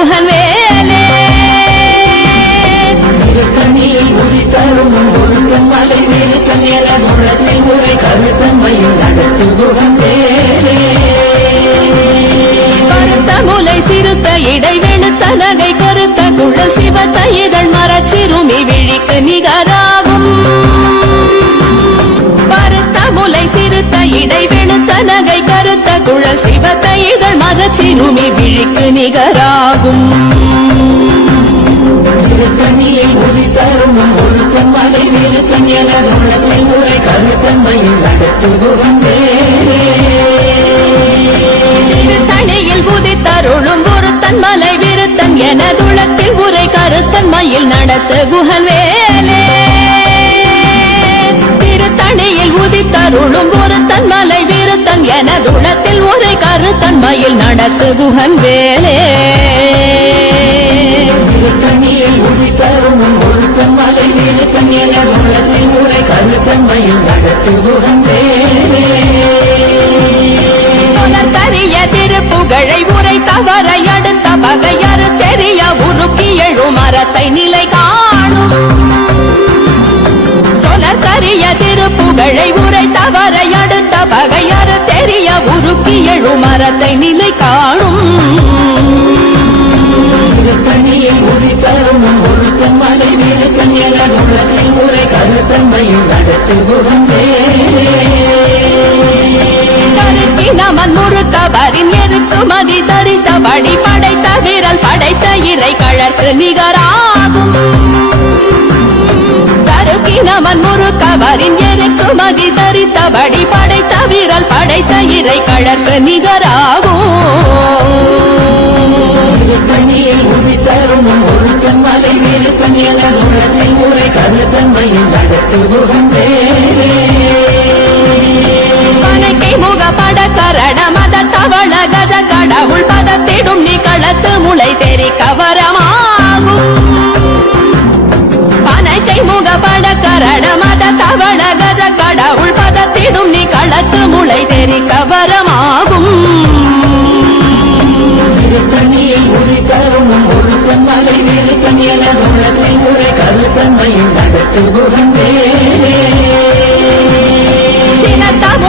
குஹன் வேலே திருத்தணியில் உதித்தரும் ஒருத்தன் மலை நிறுத்தன் என குணத்தில் முறை கருத்தன்மையில் நடத்து குஹன் வேலே கருத்த முலை சிறுத்த இடை வெளுத்த நகை கருத்த குழல் சிவத்த இதழ் மரச்சிறுமி விழிக்கு நிகராகும் பருத்த முலை சிறுத்த இடை வெளுத்த நகை கருத்த குழல் சிவத்த இதழ் மரச்சிறுமி விழிக்கு நிகராகும் திருத்தணியில் உதித்தரும் ஒருத்தன் மலை நிறுத்தன் என குணத்தில் முறை கருத்தன்மையில் நடத்து குஹன் வேலே திருத்தணியில் உதித்தருளும் ஒருத்தன் மலை விருத்தன் என துளத்தில் உரை கருத்தன்மையில் நடத்த குஹன் வேலே திருத்தணியில் உதித்தருளும் ஒருத்தன் மலை விருத்தன் என துளத்தில் உரை கருத்தன்மையில் நடத்து குஹன் வேலே திருத்தணியில் உதித்தரும் ஒருத்தன் மலை நிறுத்தன் என குணத்தில் முறை கருத்தன்மையில் நடத்து குஹன் வேலே கரிய திருப்புகழை உரை தவறை அடுத்த பகையறு தெரிய உருக்கி எழும் மரத்தை நிலை காணும் சொலற்கரிய திருப்புகழை உரை தவறை அடுத்த பகையறு தெரிய உருக்கி எழும் மரத்தை நிலை காணும் திருத்தணியில் உதித்தரும் ஒருத்தன் மலை நிறுத்தன் என குணத்தில் முறை கருத்தன்மையில் நடத்து குஹன் வேலே நமன் முறுக்கவரின் எருக்குமதி தரித்தபடி படைத்த விரல் படைத்த இறை கழற்கு நிகராகும் கருக்கி நமன் முறுக்கவரின் எருக்குமதி தரித்தபடி படைத்த விரல் படைத்த இறை கழற்கு நிகராகும் திருத்தணியில் உதித்தரும் ஒருத்தன் மலை நிறுத்தன் என குணத்தில் முறை கருத்தன்மையில் நடத்து குஹன் வேலே பனைக்கை முக பட கரட மத தவள கஜ கடவுள் பதத்திடும் நிகழத்து முளை தெரி கவரமாகும் பனைக்கை முக பட கரட மத தவள கஜ கடவுள் பதத்திடும் நிகழத்து முளை தெரி கவரமாகும் திருத்தணியில் உதித்தரும் ஒருத்தன் மலை நிறுத்தன் என குணத்தில் முறை கருத்தன்மையில் நடத்து குஹன் வேலே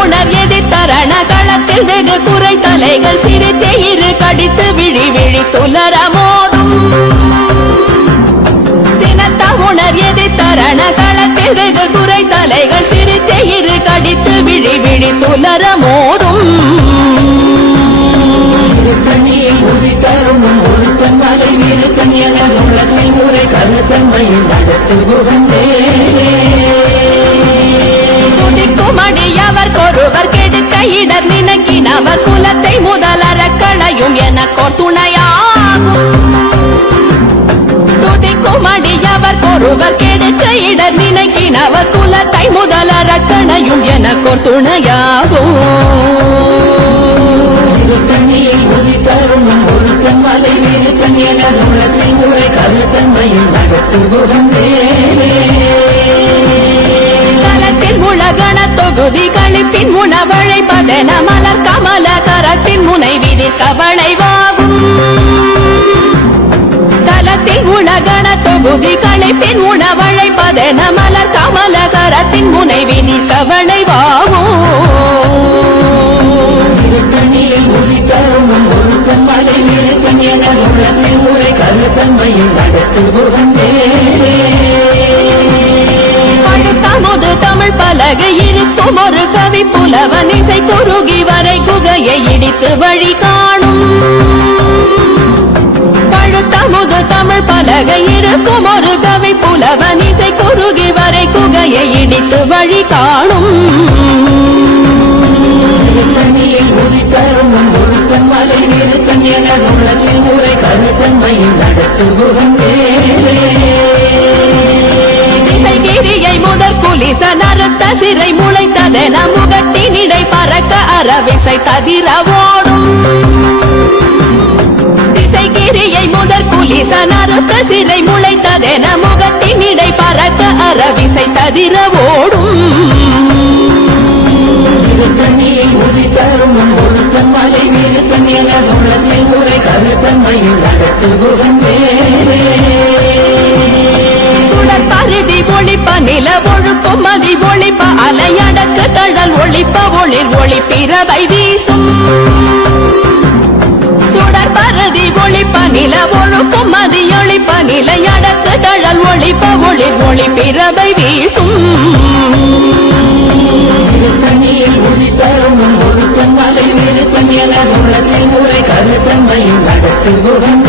உணர் எதிர்த்தரண களத்தில் வெகு குறை தலைகள் சிரித்தே இரு கடித்து விழி விழி துலர மோதும் சினத்த உணர் எதிர்த்தரண களத்தில் வெகு குறை தலைகள் சிரித்தே இரு கடித்து விழி விழி துலர மோதும் திருத்தணியில் உதித்தரும் ஒருத்தன் மலை நிறுத்தன் என குணத்தில் முறை கருத்தன்மையில் நடத்து குஹன் வேலே துதிக்குமடியவர் கொருவர் கெடுக்க இடர் நினைக்கினவர் குலத்தை முதலறக்களையும் எனக்கோர் துணையாகும் துதிக்குமடியவர் கொருவர் கெடுக்க இடர் நினைக்கினவர் குலத்தை முதலறக்களையும் எனக்கோர் துணையாகும் திருத்தணியில் உதித்தரும் ஒருத்தன் மலை நிறுத்தன் என குணத்தில் முறை கருத்தன்மையில் நடத்து குஹன் வேலே உலகண தொகுதி கழிப்பின் உணவழைப்பதென மலர் கமல கரத்தின் முனை விதிக்க வளைவாகும் தலத்தில் உலகண தொகுதி கழிப்பின் உணவழைப்பதென மலர் கமல கரத்தின் முனை விதிக்க வளைவாகும் திருத்தணியில் உதித்தரும் ஒருத்தன் மலை நிறுத்தன் என குணத்தில் முறை கருத்தன்மையில் நடத்து குஹன் வேலே பழுத்தமுது தமிழ் பலகை இருக்கும் ஒரு கவி புலவன் இசை குறுகி வரை குகையை இடித்து வழி காணும் பழுத்தமுது தமிழ் பலகை இருக்கும் ஒரு கவி புலவன் இசை குறுகி வரை குகையை இடித்து வழி காணும் திருத்தணியில் உதித்தரும் ஒருத்தன் மலை நிறுத்தன் என குணத்தில் முறை கருத்தன்மையில் நடத்து குஹன் வேலே கிரியை முதற் குலிச நறுத்த சிறை முளைத்ததென முகட்டினிடை பறக்க அரவிசை ததிர ஓடும் திசைகிரியை முதற் குலிச நறுத்த சிறை முளைத்ததென முகட்டினிடை பறக்க அரவிசை ததிர ஓடும் திருத்தணியில் உதித்தரும் ஒருத்தன் மலை நிறுத்தன் என குணத்தில் முறை கருத்தன்மையில் நடத்து ஒளிப்ப நில ஒழுக்கும் மதி ஒளிப்ப அலையடக்கு தழல் ஒளிப்ப ஒளிர் ஒளிப்பிரவை வீசும் சுடர் பரதி ஒளிப்ப நில ஒழுக்கும் மதி ஒளிப்ப நிலையடக்கு தழல் ஒளிப்ப ஒளிர் ஒளிப்பிரவை வீசும் தனியில் உதி தரும் ஒரு தன்மலை விருத்தன் என உள்ளத்தில் முறை கருத்தன்மையில் நடத்துகுகன்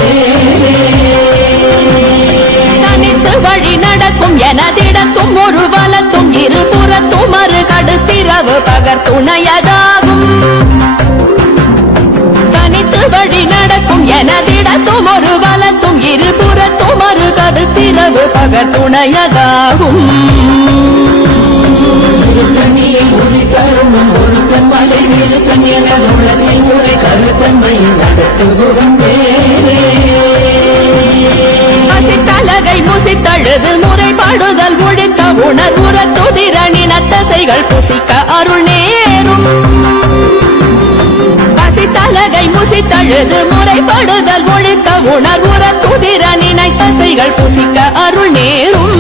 தனித்து வழி நடக்கும் எனதிடத்தும் ஒரு வலத்தும் இருபுறத்தும் மறு கடுத்திரவு பகர் துணையதாகும் தனித்து வழி நடக்கும் எனதிடத்தும் ஒரு வலத்தும் இருபுறத்தும் மறு கடுத்திரவு பகர் துணையதாகும் தனியில் உதி தரும் ஒரு தன்மலை விருத்தன் என உள்ளத்தில் முறை கருத்தன்மையில் நடத்துகுகன் பசித்தலகை முசித்தழுது முறைப்பாடுதல் ஒழித்த உணர்வுற துதிரணின தசைகள் புசிக்க அருள் நேரும் பசித்தலகை முசித்தழுது முறைப்படுதல் ஒழித்த உணர்வுற துதிரணின தசைகள் புசிக்க அருள் நேரும்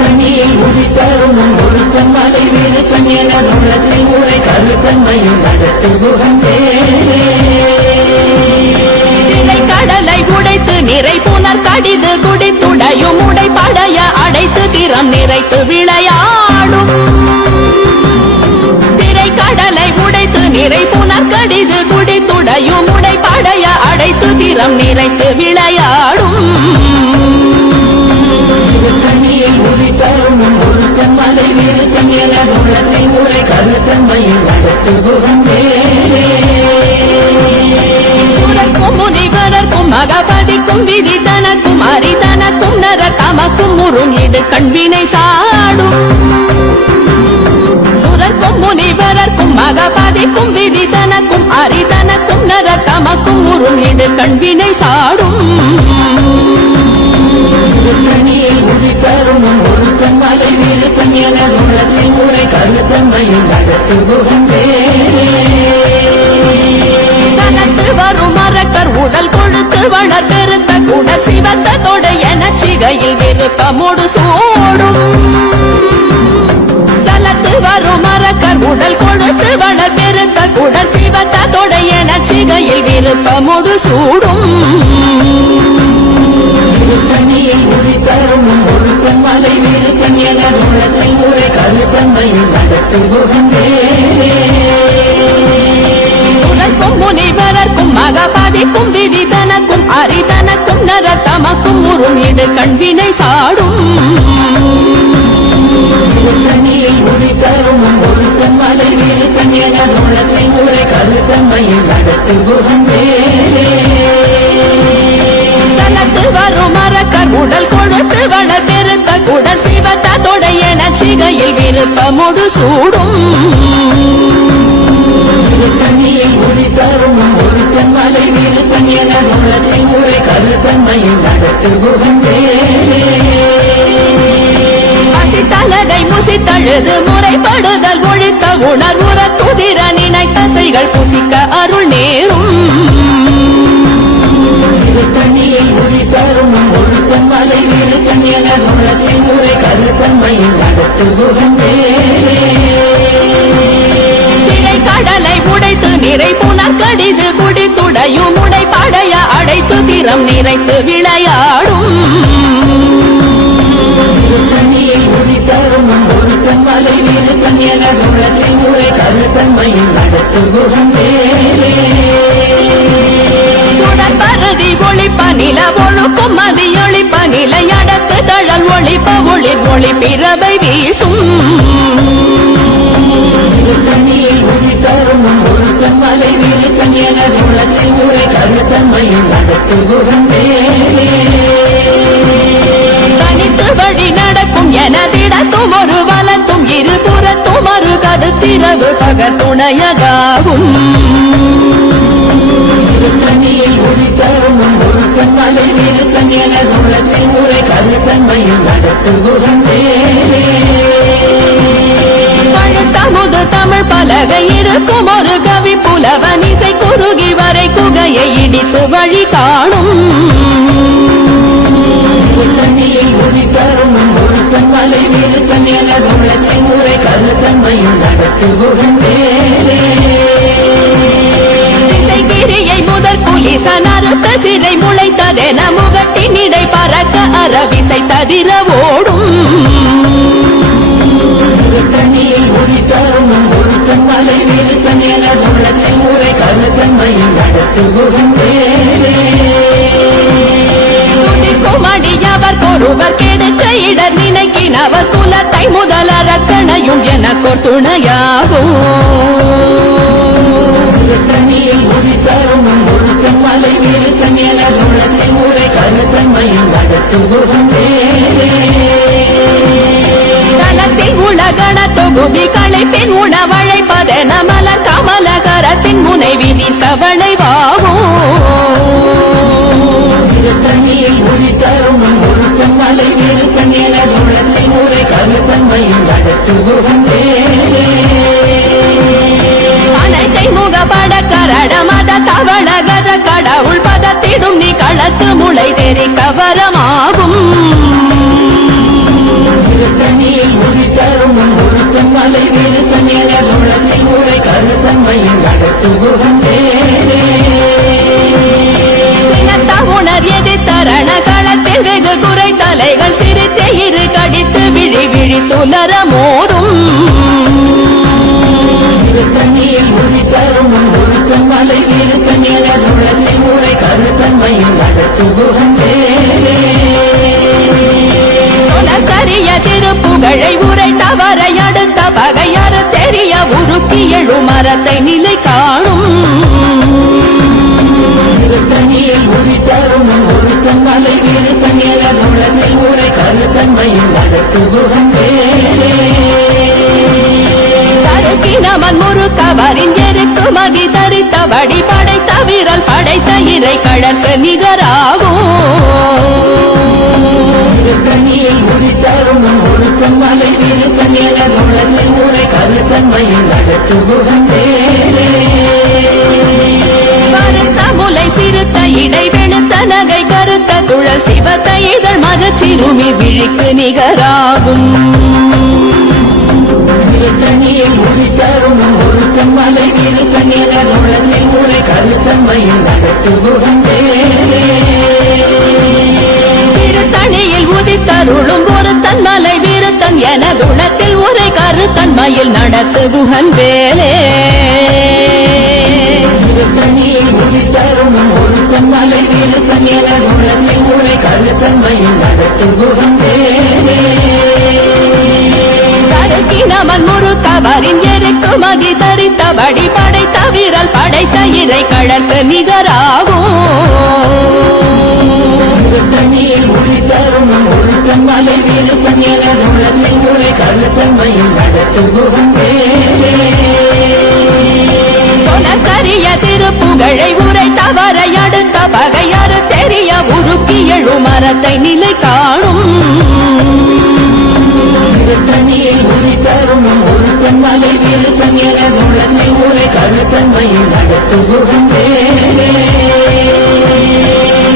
தனியில் உதி தரும் ஒரு தன்மலை விருத்தன் என உள்ளத்தில் முறை கருத்தன்மையில் நடத்துகுகன் கடலை உடைத்து நிறை புனர் கடிது குடித்துடையும் உடைப்படைய அடைத்து திறம் நிறைத்து விளையாடும் திரை கடலை உடைத்து நிறை புனர் கடிது குடித்துடையும் உடைப்படைய அடைத்து திறம் நிறைத்து விளையாடும் தனியில் உதி தரும் ஒரு தன்மலை விருத்தன் என உள்ளத்தில் முறை கருத்தன்மையில் நடத்துகுகன் சுரக்கும் முனிவரர்க்கும் மகபதிக்கும் விதி தனக்கும் அரிதனக்கும் நர தமக்கும் உறும் இடு கண்வினை சாடும் சுரக்கும் முனிவரர்க்கும் மகபதிக்கும் விதி தனக்கும் அரிதனக்கும் நர தமக்கும் உறும் இடு கண்வினை சாடும் தனியில் உதி தரும் ஒரு தன்மலை விருத்தன் என உள்ளத்தில் முறை கருத்தன்மையில் நடத்துகுகன் சனத்து வரும் மரக்கர் உடல் கொழுத்து வளர் பெருத்த குட சிவத்த தொடை என சிகையில் விருப்பமோடு சூடும் சலத்து வரும் மரக்கர் உடல் கொழுத்து வளர் பெருத்த குட சிவத்த தொடை என சிகையில் விருப்பமோடு சூடும் தனியில் உதி தரும் ஒரு தன்மலை விருத்தன் என உள்ளத்தில் முறை கருத்தன்மையில் நடத்துகுகன் சுடர்க்கும் முனிவரர்க்கும் மகபதிக்கும் விதி தனக்கும் அரிதனக்கும் நர தமக்கும் உறும் இடு கண்வினை சாடும் தனியில் உதி தரும் ஒரு தன்மலை விருத்தன் என உள்ளத்தில் முறை கருத்தன்மையில் நடத்துகுகன் சலத்து வரும் மரக்கர் உடல் கொழுத்து வளர் பெருத்த குடல் சிவத்த தொடை என சிகையில் விருப்பமோடு சூடும் தனியில் உதி தரும் ஒரு தன்மலை விருத்தன் என உள்ளத்தில் முறை கருத்தன்மையில் நடத்துகுகன் பசித்தலகை முசித்தழுது முறைப்படுதல் ஒழித்த உணர்வுற துதிர நினைத்தசைகள் புசிக்க அருள் நேரும் தனியில் உதி தரும் ஒரு தன்மலை விருத்தன் என உள்ளத்தில் முறை கருத்தன்மையில் நடத்துகுகன் திரை கடலை உடைத்து நிறை புனர் கடிது குடித்துடையும் உடைப்படைய அடைத்து திறம் நிறைத்து விளையாடும் தனியில் உதி தரும் ஒரு தன்மலை விருத்தன் என உள்ளத்தில் முறை கருத்தன்மையில் நடத்துகுகன் சுடர் பரதி ஒளிப்ப நில ஒழுக்கும் மதி ஒளிப்ப நிலையடக்கு தழல் ஒளிப்ப ஒளிர் ஒளிப்பிரவை வீசும் தனியில் உதி தரும் ஒரு தன்மலை விருத்தன் என உள்ளத்தில் முறை கருத்தன்மையில் நடத்துகுகன் தனித்து வழி நடக்கும் எனதிடத்தும் ஒரு வலத்தும் இருபுறத்தும் மறு கடுத்திரவு பகர் துணையதாகும் தனியில் உதி தரும் ஒரு தன்மலை விருத்தன் என உள்ளத்தில் முறை கருத்தன்மையில் நடத்துகுகன் பழுத்தமுது தமிழ் பலகை இருக்கும் ஒரு கவி புலவன் இசை குறுகி வரை குகையை இடித்து வழி காணும் தனியில் உதி எனதுள்ளத்தை முறை கருத்தன்மையில் நடத்துகுகன் வேலே கிரியை முதல் புலிசன் அறுத்த சிறை முளைத்ததென முகட்டின் இடை பறக்க அரவிசை ததிர ஓடும் தண்ணியில் ஒளி தருமும் ஒருத்தன் மலை வீழ்த்தன் எனதுள்ளத்தை முறை கருத்தன்மையில் நடத்துகுகன் வேலே அடியவர் ஒருவர் கெடுக்க இடர் நினைக்கினவர் குலத்தை முதல் அரக்கணையும் எனக்கோர் துணையாகும் தண்ணியில் ஒளி தருமும் ஒருத்தன் மலை வீழ்த்தன் எனதுள்ளத்தை முறை கருத்தன்மையில் நடத்துகுகன் வேலே கலத்தில் உலகண தொகுதி களைப்பின் உணவழைப்பதென மலர் கமலகரத்தின் முனைவி நிற்கவளை வாகும் தண்ணியில் ஒளி தருமும் ஒருத்தன் மலை வீழ்த்தன் எனதுள்ளத்தை முறை கருத்தன்மையில் நடத்துகுகன் வேலே அனைத்தை முகப்பட கரட மத தவள கஜ கடவுள் பதத்திடும் நீ களத்து முளை தெரி கவரமாகும் தண்ணியில் ஒளி தருமும் ஒருத்தன் மலை வீழ்த்தன் எனதுள்ளத்தை முறை கருத்தன்மையில் நடத்துகுகன் வேலே உணர் எதி தரண களத்தில் வெகு குறை தலைகள் சிரித்தே இரு கடித்து விழி விழி துலர மோதும் தண்ணியில் ஒளி தருமும் ஒருத்தன் மலை வீழ்த்தன் எனதுள்ளத்தை முறை கருத்தன்மையில் நடத்துகுகன் வேலே சொலக்கரிய திருப்புகழை உரை தவறை அடுத்த பகையறு தெரிய உருக்கி எழும் மரத்தை நிலை காணும் தண்ணியில் ஒளி தருமும் ஒருத்தன் மலை வீழ்த்தன் எனதுள்ளத்தை முறை கருத்தன்மையில் நடத்துகுகன் வேலே கருக்கினவன் முறுக்கவரின் எருக்கு மதி தரித்தபடி படைத்த வீரல் படைத்த இறை கழற்கு நிகராகும் தண்ணியில் ஒளி தருமும் ஒருத்தன் மலை வீழ்த்தன் எனதுள்ளத்தை முறை கருத்தன்மையில் நடத்துகுகன் வேலே கருத்த முலை சிறுத்த இடை வெளுத்த நகை கருத்த துழல் சிவத்த இதழ் மகச்சிறுமி விழிக்கு நிகராகும் தண்ணியில் ஒளி தருமும் ஒருத்தன் மலை வீழ்த்தன் எனதுள்ளத்தை முறை கருத்தன்மையில் நடத்துகுகன் வேலே திருத்தணியில் உதித்தருளும் ஒருத்தன் மலை வீருத்தன் எனதுளத்தில் உரை கருத்தன்மையில் நடத்துகுகன் வேலே தண்ணியில் ஒளி தருமும் ஒருத்தன் மலை வீழ்த்தன் எனதுள்ளத்தை முறை கருத்தன்மையில் நடத்துகுகன் வேலே கருக்கினவன் முறுக்கவரின் எருக்கு மதி தரித்தபடி படைத்த வீரல் படைத்த இறை கழற்கு நிகராகும் தண்ணியில் ஒளி தருமும் ஒருத்தன் மலை வீழ்த்தன் எனதுள்ளத்தை முறை கருத்தன்மையில் நடத்துகுகன் வேலே சொலக்கரிய திருப்புகழை உரை தவறை அடுத்த பகையறு தெரிய உருக்கி எழும் மரத்தை நிலை காணும் தண்ணியில் ஒளி தருமும் ஒருத்தன் மலை வீழ்த்தன் எனதுள்ளத்தை முறை கருத்தன்மையில் நடத்துகுகன் வேலே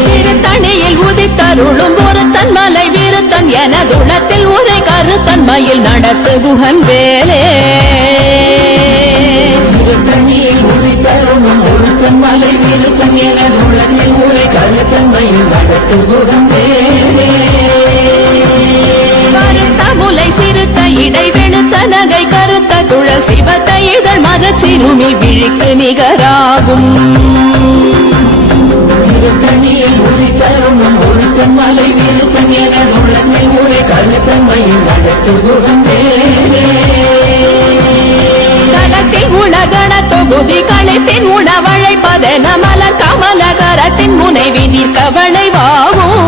திருத்தணியில் உதித்தருளும் ஒருத்தன் மலை வீருத்தன் எனதுளத்தில் உரை கருத்தன்மையில் நடத்துகுகன் வேலே தண்ணியில் ஒளி தருமும் ஒருத்தன் மலை வீழ்த்தன் எனதுள்ளத்தை முறை கருத்தன்மையில் நடத்துகுகன் வேலே கருத்த முலை சிறுத்த இடை வெளுத்த நகை கருத்த துழல் சிவத்த இதழ் மகச்சிறுமி விழிக்கு நிகராகும் தண்ணியில் ஒளி தருமும் ஒருத்தன் மலை வீழ்த்தன் எனதுள்ளத்தை முறை கருத்தன்மையில் நடத்துகுகன் வேலே களத்தில் உலகண தொகுதி களைப்பின் உணவழைப்பதென மலர் கமலகரத்தின் முனைவி நிற்கவளை வாகும்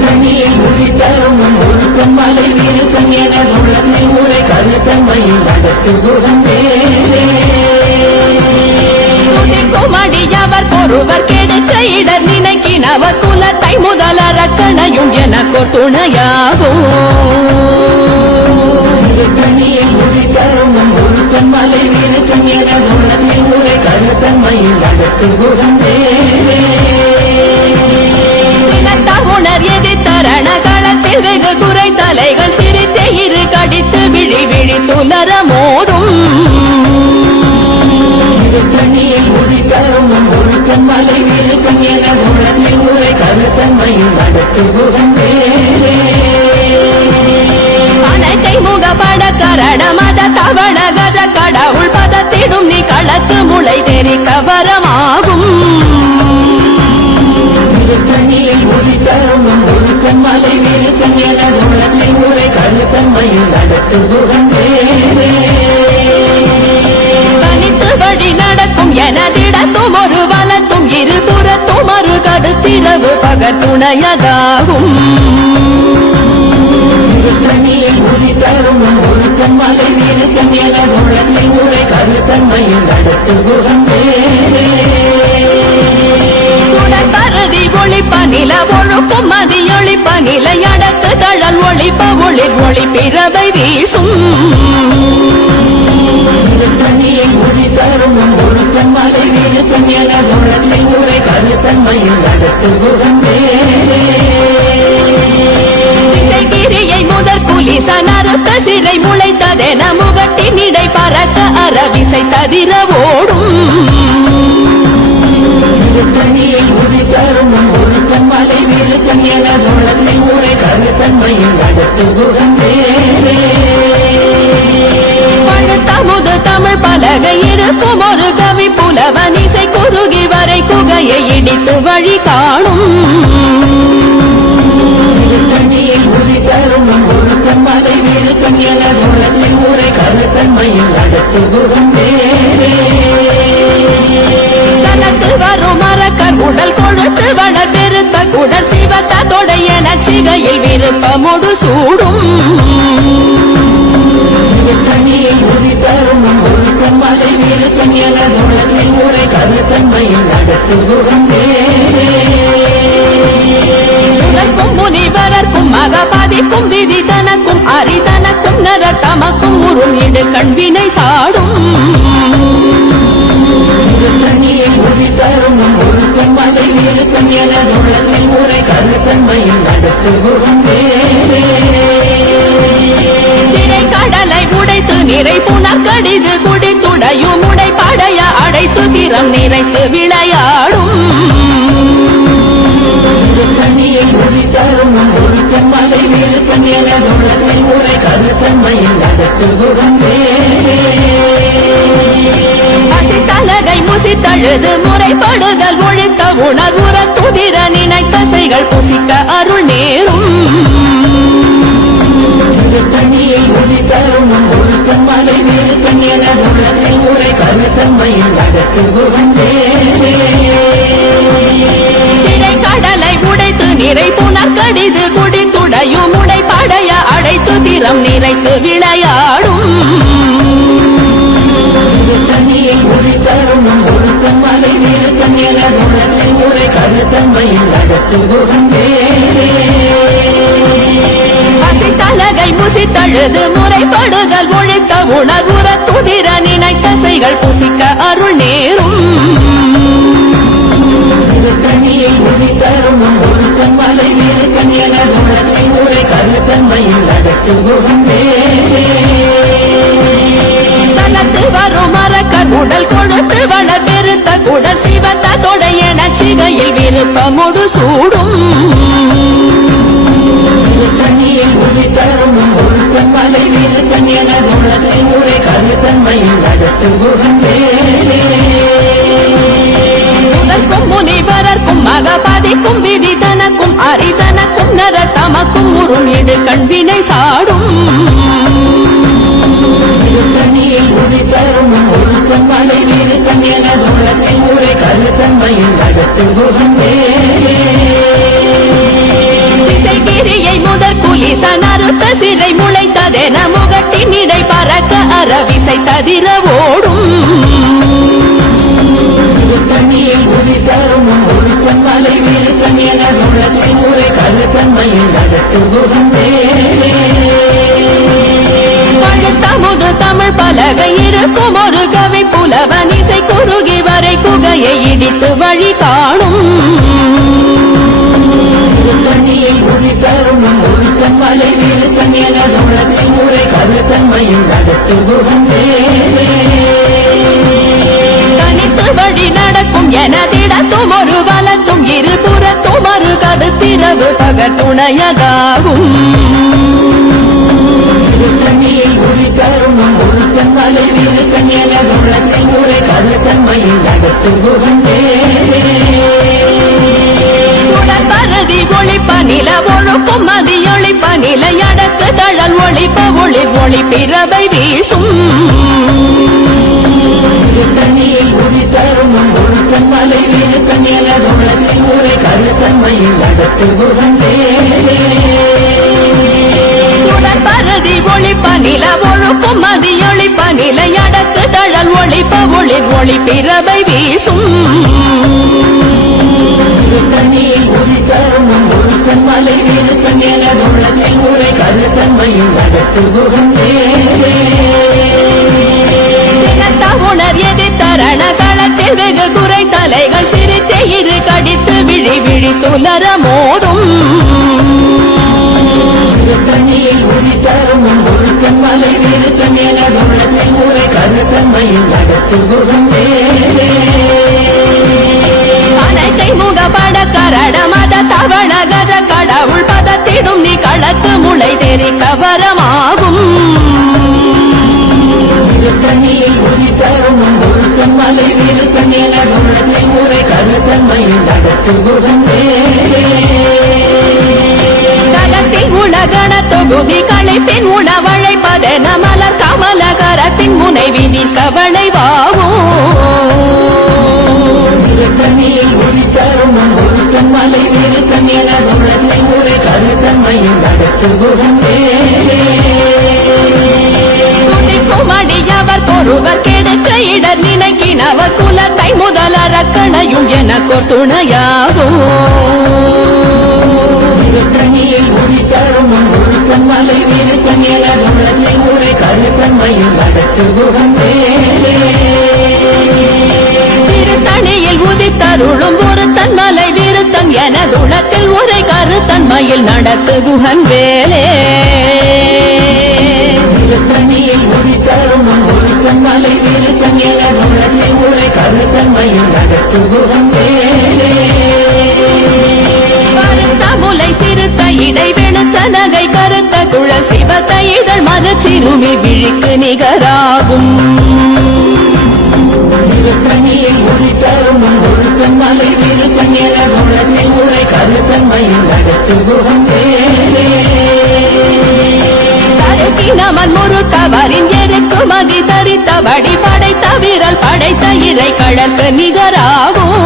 தண்ணியில் ஒளி தருமும் ஒருத்தன் மலை வீழ்த்தன் எனதுள்ளத்தை முறை கருத்தன்மையில் நடத்துகுகன் வேலே உதிக்கும் அடியவர் ஒருவர் கெடுக்க இடர் நினைக்கினவர் குலத்தை முதல் அரக்கணையும் எனக்கோர் துணையாகும் தண்ணியில் ஒளி தருமும் ஒருத்தன் மலை வீழ்த்தன் எனதுள்ளத்தை முறை கருத்தன்மையில் நடத்துகுகன் வேலே உணர் எதி தரண களத்தில் வெகு குறை தலைகள் நடத்து குகந்தே அனைத்தை முகப்பட கரட மத தவள கஜ கடவுள் பதத்திடும் நீ களத்து முளை தெரிக்க வரமாகும் திருத்தணியில் ஒளி தருணும் ஒருத்தன் மலை விருத்தன் என குணத்தை உரை கருத்தன்மையில் நடத்து குகந்தே தனித்து வழி நடக்கும் எனதிடத்தும் ஒரு வலத்தும் இருபுறத்தும் ஒரு கடுத்திரவு பகத்துணையதாகும் திருத்தணியில் ஒளி தருணும் ஒருத்தன் மலை விருத்தன் என குணத்தை உரை கருத்தன்மையில் நடத்து குகந்தே சுடற்பருதி ஒளிப்ப நில ஒழுக்கும் மதியொளிப்ப நிலை அடக்கு தழல் ஒளிப்ப ஒளிர் ஒளி பிறவை வீசும் திருத்தணியில் ஒளி தருணும் ஒருத்தன் மலை விருத்தன் என குணத்தை உரை கருத்தன்மையில் நடத்து குகந்தே கிரியை முதற் புலிச நறுத்த சிறை முளைத்ததென முகட்டின் இடை பறக்க அறவிசை ததிர ஓடும் திருத்தணியில் ஒளி தருணும் ஒருத்தன் மலை விருத்தன் என குணத்தை உரை கருத்தன்மையில் நடத்து குகந்தே பழுத்தமுது தமிழ் பலகை இருக்கும் ஒரு கவி புலவன் இசை குறுகி வரை குகையை இடித்து வழி காணும் திருத்தணியில் ஒளி தருணும் ஒருத்தன் மலை விருத்தன் என குணத்தை உரை கருத்தன்மையில் நடத்து குகந்தே சலத்து வரும் மரக்கர் உடல் கொழுத்து வளர் பெருத்த குடல் சிவத்த தொடையன சிகையில் விருப்பமொடு சூடும் திருத்தணியில் ஒளி தருணும் ஒருத்தன் மலை விருத்தன் என குணத்தை உரை கருத்தன்மையில் நடத்து குகந்தே சுடர்க்கும் முனிவரர்க்கும் மகபாதிக்கும் விதி தனக்கும் அரிதனக்கும் நரத்தமக்கும் உருள் இடு கண்வினை சாடும் திருத்தணியில் ஒளி தருணும் ஒருத்தன் மலை விருத்தன் என குணத்தை உரை கருத்தன்மையில் நடத்து குகந்தே திரை கடலை உடைத்து நிறை புனக்கடிது குடித்துடையும் உடை படைய அடைத்து திறம் நிறைத்து விளையாடும் திருத்தணியில் ஒளி தருணும் ஒருத்தன் மலை விருத்தன் என குணத்தை உரை கருத்தன்மையில் நடத்து குகந்தே பசித்தலகை முசித்தழுது முறைப்படுதல் ஒழித்த உணர்வுற துதிர நினைத்தசைகள் புசிக்க அருள் நேரும் திருத்தணியில் ஒளி தருணும் ஒருத்தன் மலை விருத்தன் என குணத்தை உரை கருத்தன்மையில் நடத்து குகந்தே திரை கடலை உடைத்து நிறை புனக்கடிது குடித்துடையும் உடை படைய அடைத்து திறம் நிறைத்து விளையாடும் திருத்தணியில் ஒளி தருணும் ஒருத்தன் மலை விருத்தன் என குணத்தை உரை கருத்தன்மையில் நடத்து குகந்தே பசித்தலகை முசித்தழுது முறைப்படுதல் ஒழித்த உணர்வுற துதிர நினைத்தசைகள் புசிக்க அருள் நேரும் திருத்தணியில் ஒளி தருணும் ஒருத்தன் மலை விருத்தன் என குணத்தை உரை கருத்தன்மையில் நடத்து குகந்தே சலத்து வரும் மரக்கர் உடல் கொழுத்து வளர் பெருத்த குடல் சிவத்த தொடையன சிகையில் விருப்பமொடு சூடும் திருத்தணியில் ஒளி தருணும் ஒருத்தன் மலை விருத்தன் என குணத்தை உரை கருத்தன்மையில் நடத்து குகந்தே சுடர்க்கும் முனிவரர்க்கும் மகபாதிக்கும் விதி தனக்கும் அரிதனக்கும் நரத்தமக்கும் உருள் இடு கண்வினை சாடும் திருத்தணியில் ஒளி தருணும் ஒருத்தன் மலை விருத்தன் என குணத்தை உரை கருத்தன்மையில் நடத்து குகந்தே கிரியை முதற் புலிச நறுத்த சிறை முளைத்ததென முகட்டின் இடை பறக்க அறவிசை ததிர ஓடும் திருத்தணியில் ஒளி தருணும் ஒருத்தன் மலை விருத்தன் என குணத்தை உரை கருத்தன்மையில் நடத்து குகந்தே பழுத்தமுது தமிழ் பலகை இருக்கும் ஒரு கவி புலவன் இசை குறுகி வரை குகையை இடித்து வழி காணும் திருத்தணியில் ஒளி தருணும் ஒருத்தன் மலை விருத்தன் என குணத்தை உரை கருத்தன்மையில் நடத்து குகந்தே தனித்து வழி நடக்கும் எனதிடத்தும் ஒரு வலத்தும் இருபுறத்தும் ஒரு கடுத்திர இரவு பகல் துணையதாகும் திருத்தணியில் உரி தருணம் ஒருத்தன் மலை வீரத்தன் என குணத்தில் உரை கருத்தன்மையில் நடத்து குகந்தே பரதி ஒளிப்ப நில ஒழுக்கும் மதி ஒளிப்ப நிலை அடக்கு தழல் ஒளிப்ப ஒளிர் ஒளி பிறவை வீசும் திருத்தணியில் உரி தருணம் ஒருத்தன் மலை வீரத்தன் என குணத்தில் உரை கருத்தன்மையில் நடத்து குகந்தே பரதி ஒளிப்ப நில ஒழுக்கும் மதி ஒளிப்ப நிலை அடக்கு தழல் ஒளிப்ப ஒளிர் ஒளி பிறவை வீசும் திருத்தணியில் உரி தருணம் ஒருத்தன் மலை வீரத்தன் என குணத்தில் உரை கருத்தன்மையில் நடத்து குகந்தே உணர் எதிர்த்தரண களத்தில் வெகு குறை தலைகள் சிரித்தே இது கடித்து விழி விழி துலர மோதும் திருத்தணியில் உரி தருணம் ஒருத்தன் மலை வீரத்தன் என குணத்தில் உரை கருத்தன்மையில் நடத்து குகந்தே அனைத்தை முகப்பட கரட மத தவண கஜ கடவுள் பதத்திடும் நீ களத்து முளை தெரி கவரமாகும் திருத்தணியில் உரி தருணம் ஒருத்தன் மலை வீரத்தன் என குணத்தில் உரை கருத்தன்மையில் நடத்து குகந்தே கலத்தில் உலகண தொகுதி களைப்பின் உணவழைப்பதென மலர் கமல கரத்தின் முனை விதி கவலை வாவும் திருத்தணியில் உரி தருணம் ஒருத்தன் மலை வீரத்தன் என குணத்தில் உரை கருத்தன்மையில் நடத்து குகந்தே அடியவர் ஒருவர் கெடுக்க இடர் நினைக்கினவர் குலத்தை முதலறக்கணையும் எனக்கு துணையாகும் திருத்தணியில் உரி தருணம் ஒருத்தன் மலை வீரத்தன் என குணத்தில் உரை கருத்தன்மையில் நடத்து குகந்தே திருத்தணியில் உதித்தருளும் ஒருத்தன் மலை விருத்தன் என குணத்தில் உரை கருத்தன்மையில் நடத்து குகன் வேலே திருத்தணியில் உரி தருணம் ஒருத்தன் மலை வீரத்தன் என குணத்தில் உரை கருத்தன்மையில் நடத்து குகந்தே கருத்த முலை சிறுத்த இடை வெளுத்த நகை கருத்த குழல் சிவத்த இதழ் மதச்சிறுமி விழிக்கு நிகராகும் திருத்தணியில் உரி தருணம் ஒருத்தன் மலை வீரத்தன் என குணத்தில் உரை கருத்தன்மையில் நடத்து குகந்தே நமன் முறுத்தவரின் எருக்கு மதி தரித்தபடி படைத்த விரல் படைத்த இறை கழக்கு நிகராகும்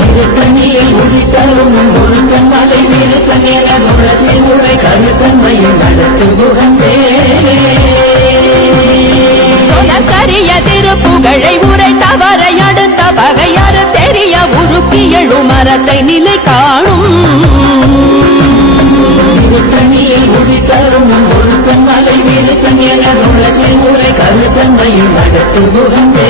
திருத்தணியில் உரி தருணம் ஒருத்தன் மலை வீரத்தன் என குணத்தில் உரை கருத்தன்மையில் நடத்து குகந்தே சொலக்கரிய திருப்புகழை உரை தவறை அடுத்த பகையாறு தெரிய உருக்கி எழும் மரத்தை நிலை காணும் திருத்தணியில் உரி தருணம் ஒருத்தன் மலை வீரத்தன் என குணத்தில் உரை கருத்தன்மையில் நடத்து குகந்தே